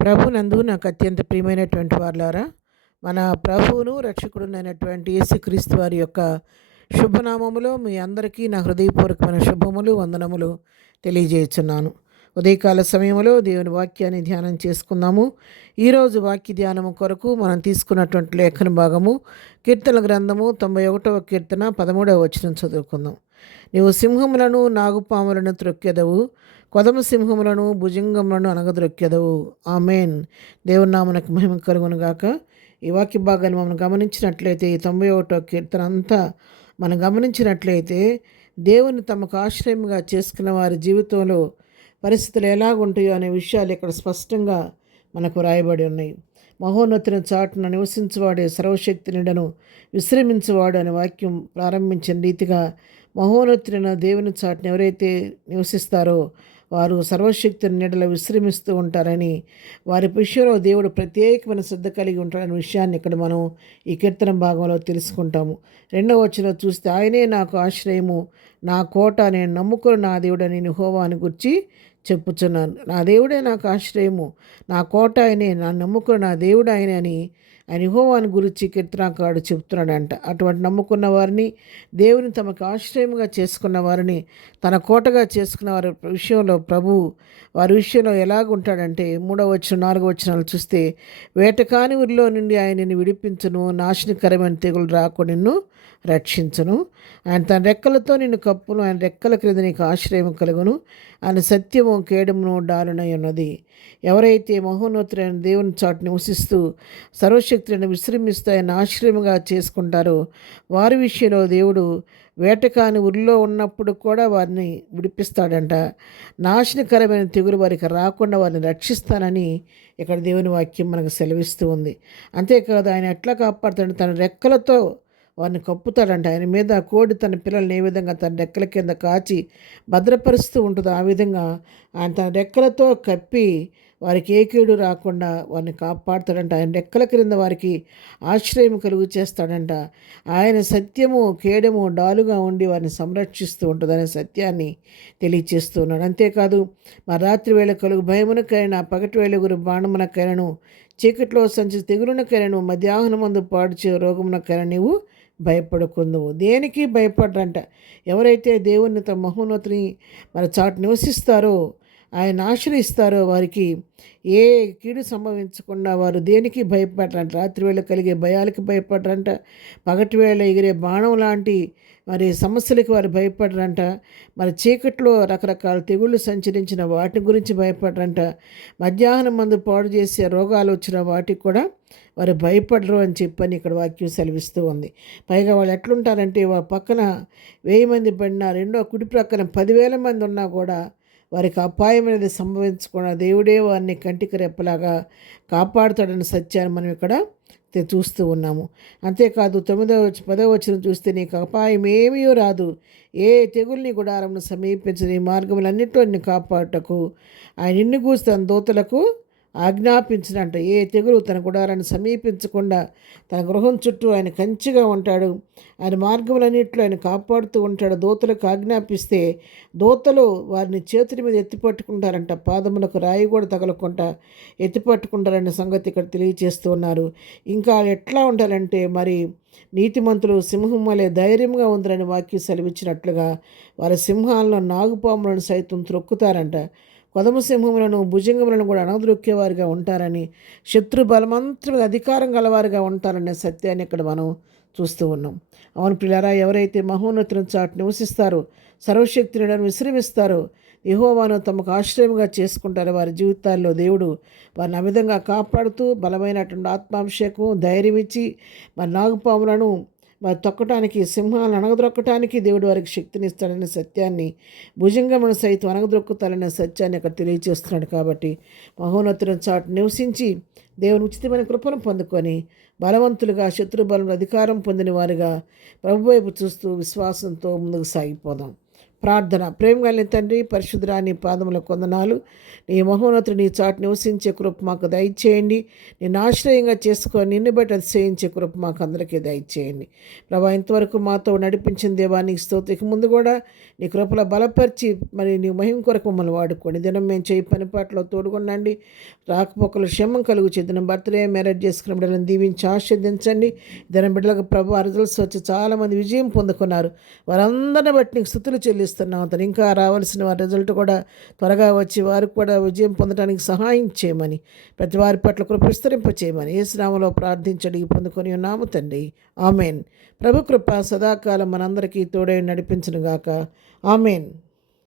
ప్రభునందు నాకు అత్యంత ప్రియమైనటువంటి వారులారా, మన ప్రభువును రక్షకుడునైనటువంటి యేసుక్రీస్తు వారి యొక్క శుభనామములో మీ అందరికీ నా హృదయపూర్వకమైన శుభములు, వందనములు తెలియజేయుచున్నాను. ఉదయకాల సమయంలో దేవుని వాక్యాన్ని ధ్యానం చేసుకుందాము. ఈరోజు వాక్య ధ్యానము కొరకు మనం తీసుకున్నటువంటి లేఖన భాగము కీర్తన గ్రంథము 91వ కీర్తన 13వ వచనం చదువుకుందాం. నీవు సింహములను నాగుపాములను త్రొక్కెదవు, కొదమ సింహములను భుజంగములను అనగద్రొక్కెదవు. ఆమెన్. దేవుని నామమునకు మహిమ కలుగును గాక. ఈ వాక్య భాగాన్ని మనం గమనించినట్లయితే ఈ 91వ కీర్తన అంతా మనం గమనించినట్లయితే దేవుని తమకు ఆశ్రయంగా చేసుకున్న వారి జీవితంలో పరిస్థితులు ఎలాగుంటాయో అనే విషయాలు ఇక్కడ స్పష్టంగా మనకు రాయబడి ఉన్నాయి. మహోన్నతుని చాటున నివసించువాడే సర్వశక్తి నిండను విశ్రమించువాడు అనే వాక్యం ప్రారంభించిన రీతిగా మహోన్నతులైన దేవుని చాటును ఎవరైతే నివసిస్తారో వారు సర్వశక్తిని నీడలో విశ్రమిస్తూ ఉంటారని, వారి విషయంలో దేవుడు ప్రత్యేకమైన శ్రద్ధ కలిగి ఉంటాడనే విషయాన్ని ఇక్కడ మనం ఈ కీర్తన భాగంలో తెలుసుకుంటాము. 2వ వచనం చూస్తే, ఆయనే నాకు ఆశ్రయము, నా కోట, నేను నమ్ముకుని నా దేవుడని యెహోవా అని గురించి చెప్పుచున్నాను. నా దేవుడే నాకు ఆశ్రయము, నా కోట ఆయనే, నా నమ్ముకుని నా దేవుడు ఆయనే అని ఆయన యెహోవాను గురించి కీర్తనకారుడు చెప్తున్నాడంట. అటువంటి నమ్ముకున్న వారిని, దేవుని తమకు ఆశ్రయముగా చేసుకున్న వారిని, తన కోటగా చేసుకున్న వారి విషయంలో ప్రభు వారి విషయంలో ఎలాగుంటాడంటే 3వ వచనం 4వ వచనాలు చూస్తే, వేటకాని ఊరిలో నుండి ఆయన నిన్ను విడిపించును, నాశనకరమైన తెగులు రాకుండా నిన్ను రక్షించును. ఆయన తన రెక్కలతో నిన్ను కప్పును, ఆయన రెక్కల క్రింద నీకు ఆశ్రయం కలుగును. ఆయన సత్యము కేడమును డాలునై ఉన్నది. ఎవరైతే మహోన్నతులైన దేవుని చాటు నివసిస్తూ సర్వశక్తులను విశ్రమిస్తూ ఆయన ఆశ్రయముగా చేసుకుంటారో వారి విషయంలో దేవుడు వేటకాని ఊరిలో ఉన్నప్పుడు కూడా వారిని విడిపిస్తాడంట. నాశనకరమైన తెగులు వారికి రాకుండా వారిని రక్షిస్తానని ఇక్కడ దేవుని వాక్యం మనకు సెలవిస్తూ ఉంది. అంతేకాదు, ఆయన ఎట్లా కాపాడుతాడు, తన రెక్కలతో వారిని కప్పుతాడంట. ఆయన మీద కోడి తన పిల్లల్ని ఏ విధంగా తన రెక్కల కింద కాచి భద్రపరుస్తూ ఉంటుందో ఆ విధంగా ఆయన తన రెక్కలతో కప్పి వారికి ఏ కీడు రాకుండా వారిని కాపాడుతాడంట. ఆయన రెక్కల క్రింద వారికి ఆశ్రయం కలుగు చేస్తాడంట. ఆయన సత్యము కేడము డాలుగా ఉండి వారిని సంరక్షిస్తూ ఉంటుంది అనే సత్యాన్ని తెలియచేస్తున్నాడు. అంతేకాదు, మా రాత్రి వేళ కలుగు భయమునకైనా, పగటి వేళ గురు బాణమునకైనను, చీకట్లో సంచి తెగులునకైనను, మధ్యాహ్నమందు పాడుచే రోగమునకైనా నీవు భయపడకుందువు. దేనికి భయపడరంట. ఎవరైతే దేవుని తమ మహోన్నతిని మన చాటు నివసిస్తారో, ఆయన ఆశ్రయిస్తారో వారికి ఏ కీడు సంభవించకుండా వారు దేనికి భయపడరంట. రాత్రివేళ కలిగే భయాలకి భయపడరంట. పగటి వేళ ఎగిరే బాణం లాంటి మరి సమస్యలకి వారు భయపడరంట. మరి చీకట్లో రకరకాల తెగుళ్ళు సంచరించిన వాటి గురించి భయపడరంట. మధ్యాహ్నం మందు పాడు చేసే రోగాలు వచ్చిన వాటికి కూడా వారు భయపడరు అని చెప్పని ఇక్కడ వాక్యం సెలవిస్తూ ఉంది. పైగా వాళ్ళు ఎట్లుంటారంటే, పక్కన 1000 మంది పడినా, రెండో కుడి ప్రక్కన 10,000 మంది ఉన్నా కూడా వారికి అపాయం అనేది సంభవించకుండా దేవుడే వారిని కంటికి రెప్పలాగా కాపాడుతాడన్న సత్యాన్ని మనం ఇక్కడ చూస్తూ ఉన్నాము. అంతేకాదు 10వ వచనం చూస్తే, నీకు అపాయం ఏమీ రాదు, ఏ తెగుల్ని గుడారంను సమీపించని మార్గములన్నింటిలో నిన్ను కాపాడుటకు ఆయన నిన్ను గూర్చి తన దూతలకు ఆజ్ఞాపించినంట. ఏ తెగులు తన గుడారాన్ని సమీపించకుండా తన గృహం చుట్టూ ఆయన కంచిగా ఉంటాడు. ఆయన మార్గములన్నింటిలో ఆయన కాపాడుతూ ఉంటాడు. దూతలకు ఆజ్ఞాపిస్తే దూతలు వారిని చేతుల మీద ఎత్తిపట్టుకుంటారంట. పాదములకు రాయి కూడా తగలకుండా ఎత్తిపట్టుకుంటారనే సంగతి ఇక్కడ తెలియజేస్తూ ఉన్నారు. ఇంకా ఎట్లా ఉంటారంటే, మరి నీతిమంతులు సింహం వలె ధైర్యంగా ఉందని వాక్యం సెలవిచ్చినట్లుగా వారి సింహాలను, నాగుపాములను సైతం త్రొక్కుతారంట. కొదమ సింహములను భుజంగములను కూడా అణగద్రొక్కేవారుగా ఉంటారని, శత్రు బలమంత్రం అధికారం గలవారుగా ఉంటారనే సత్యాన్ని ఇక్కడ మనం చూస్తూ ఉన్నాం. అవును ప్రియులారా, ఎవరైతే మహోన్నతుని చాటు నివసిస్తారో, సర్వశక్తిని విశ్రమిస్తారో, యెహోవాను తమకు ఆశ్రయంగా చేసుకుంటారో వారి జీవితాల్లో దేవుడు వారిని ఆ విధంగా కాపాడుతూ బలమైనటువంటి ఆత్మాభిషేకం, ధైర్యం ఇచ్చి మరి నాగుపాములను మరి తొక్కటానికి, సింహాలను అణగద్రొక్కటానికి దేవుడు వారికి శక్తినిస్తాడనే సత్యాన్ని, భుజంగమును సైతం అణగద్రొక్కుతాడనే సత్యాన్ని అక్కడ తెలియజేస్తున్నాడు. కాబట్టి మహోన్నతుని చాటు నివసించి దేవుని ఉచితమైన కృపను పొందుకొని బలవంతులుగా, శత్రు బలం అధికారం పొందిన వారుగా ప్రభు వైపు చూస్తూ విశ్వాసంతో ముందుకు సాగిపోదాం. ప్రార్థన. ప్రేమ కలిగిన తండ్రి, పరిశుద్ధుడా, నీ పాదములకు వందనాలు. నీ మహోన్నతుడు నీ చాటు నివసించే కృప మాకు దయచేయండి. నేను ఆశ్రయంగా చేసుకొని నిన్ను బట్టి అతిశయించే కృప మాకు అందరికీ దయచేయండి. ప్రభా, ఇంతవరకు మాతో నడిపించిన దేవానికి స్తోత్రం. ఇక ముందు కూడా నీ కృపలో బలపరిచి మరి నీ మహిమ కొరకు మమ్మల్ని వాడుకోండి. దినం మేము చేయి పని పాటలో తోడుకొనండి. రాకపోకలు క్షేమం కలుగు చేద్దాం. బర్త్డే మ్యారేజ్ చేసుకున్న బిడ్డలను దీవించి ఆశీర్వదించండి. దినం బిడ్డలకు ప్రభు రిజల్ట్స్ వచ్చి చాలామంది విజయం పొందుకున్నారు. వారందరిని బట్టి నీకు స్తుతులు చెల్లిస్తున్నాం. అతను ఇంకా రావాల్సిన వారి రిజల్ట్ కూడా త్వరగా వచ్చి వారికి కూడా విజయం పొందడానికి సహాయం చేయమని, ప్రతి వారి పట్ల కృప విస్తరింప చేయమని యేసు నామములో ప్రార్థించడి పొందుకొని ఉన్నాము తండ్రి. ఆమెన్. ప్రభు కృప సదాకాలం మనందరికీ తోడై నడిపించునుగాక. ఆమెన్.